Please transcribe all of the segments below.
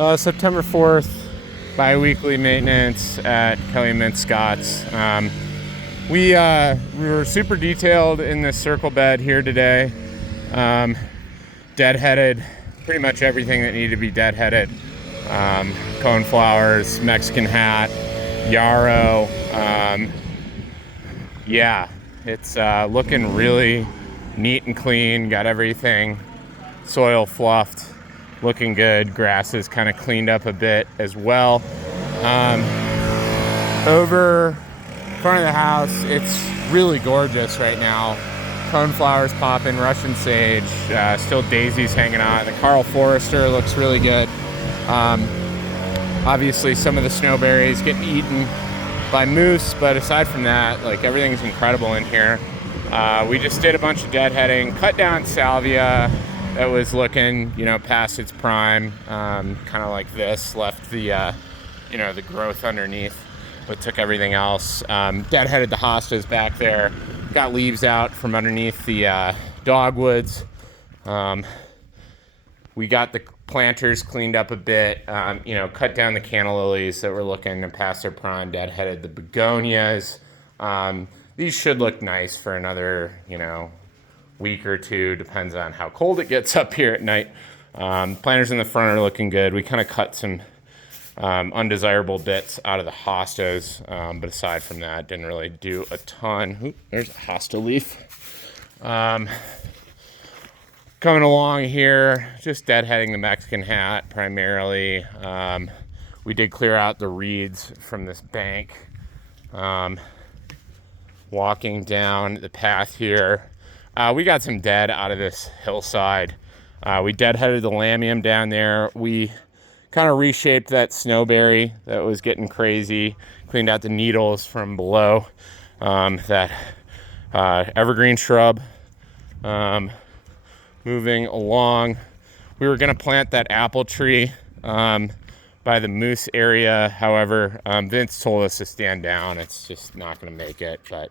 September 4th, biweekly maintenance at Kelly Mint Scott's. We were super detailed in this circle bed here today. Deadheaded pretty much everything that needed to be deadheaded. Coneflowers, Mexican hat, yarrow. Yeah, it's looking really neat and clean. Got everything soil fluffed, looking good. Grass is kind of cleaned up a bit as well. Over front of the house, it's really gorgeous right now. Coneflowers popping, Russian sage, still daisies hanging on. The Carl Forester looks really good. Obviously some of the snowberries getting eaten by moose, but aside from that, like, everything's incredible in here. We just did a bunch of deadheading, cut down salvia that was looking, past its prime, kind of like this, left the, the growth underneath, but took everything else. Deadheaded the hostas back there, got leaves out from underneath the dogwoods. We got the planters cleaned up a bit, cut down the canna lilies that were looking past their prime, deadheaded the begonias. These should look nice for another, week or two, depends on how cold it gets up here at night. Planters in the front are looking good. We kind of cut some undesirable bits out of the hostas, but aside from that, didn't really do a ton. Ooh, there's a hosta leaf. Coming along here, just deadheading the Mexican hat primarily. We did clear out the reeds from this bank. Walking down the path here, we got some dead out of this hillside. We deadheaded the lamium down there. We kind of reshaped that snowberry that was getting crazy, cleaned out the needles from below, that evergreen shrub. Moving along, we were going to plant that apple tree by the moose area. However, Vince told us to stand down. It's just not going to make it, but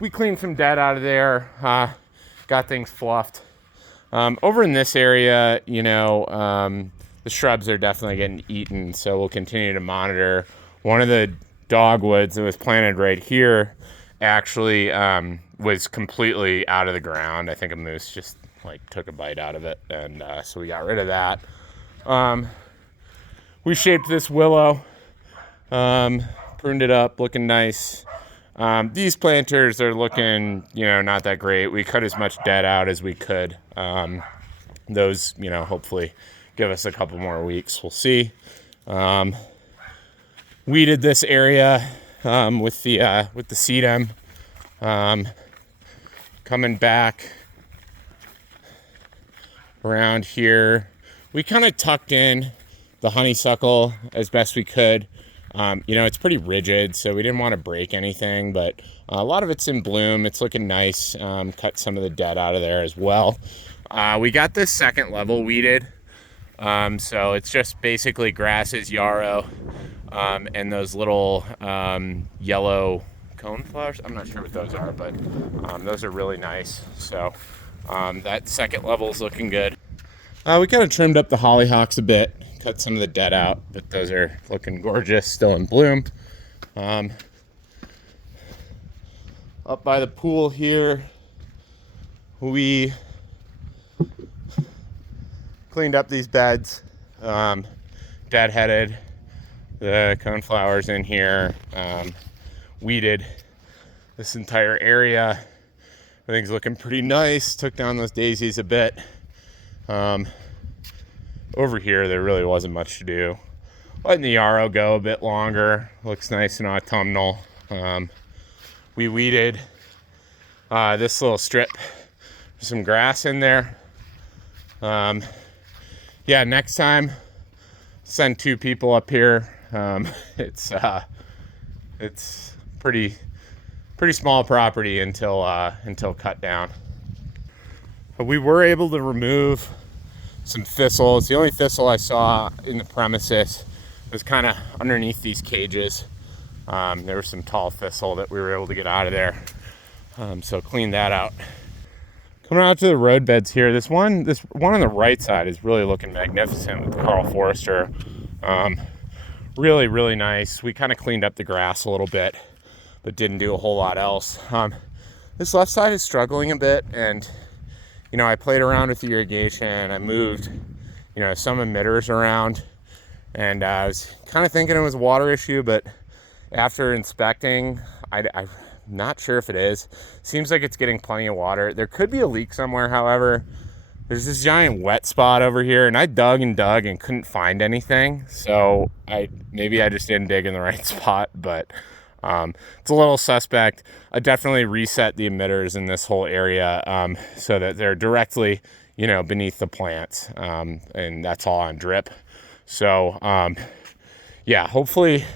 we cleaned some dead out of there, got things fluffed. Over in this area, the shrubs are definitely getting eaten, so we'll continue to monitor. One of the dogwoods that was planted right here actually was completely out of the ground. I think a moose just took a bite out of it, and so we got rid of that. We shaped this willow, pruned it up, looking nice. These planters are looking, not that great. We cut as much dead out as we could. Those, hopefully give us a couple more weeks. We'll see. Weeded this area with the sedum. Coming back around here, we kind of tucked in the honeysuckle as best we could. It's pretty rigid, so we didn't want to break anything, but a lot of it's in bloom. It's looking nice. Cut some of the dead out of there as well. We got this second level weeded, so it's just basically grasses, yarrow, and those little yellow coneflowers. I'm not sure what those are, but those are really nice. So that second level is looking good. We kind of trimmed up the hollyhocks a bit, cut some of the dead out, but those are looking gorgeous, still in bloom. Up by the pool here, we cleaned up these beds, deadheaded the coneflowers in here, weeded this entire area. Everything's looking pretty nice. Took down those daisies a bit. Over here, there really wasn't much to do. Letting the yarrow go a bit longer. Looks nice and autumnal. We weeded this little strip. Some grass in there. Yeah, next time, send 2 people up here. It's pretty small property until cut down. But we were able to remove some thistles. The only thistle I saw in the premises was kind of underneath these cages. There was some tall thistle that we were able to get out of there. So clean that out. Coming out to the road beds here, this one on the right side is really looking magnificent with the Carl Forester. Really, really nice. We kind of cleaned up the grass a little bit, but didn't do a whole lot else. This left side is struggling a bit, and I played around with the irrigation. I moved, some emitters around, and I was kind of thinking it was a water issue, but after inspecting, I'm not sure if it is. Seems like it's getting plenty of water. There could be a leak somewhere, however. There's this giant wet spot over here, and I dug and couldn't find anything. So maybe I just didn't dig in the right spot, but it's a little suspect. I definitely reset the emitters in this whole area so that they're directly, beneath the plants, and that's all on drip. So yeah, hopefully,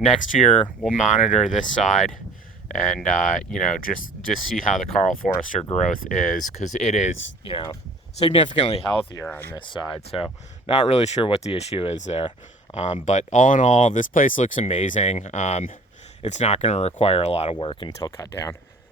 next year we'll monitor this side and just see how the Carl Forester growth is, because it is significantly healthier on this side. So not really sure what the issue is there, but all in all, this place looks amazing. It's not going to require a lot of work until cut down.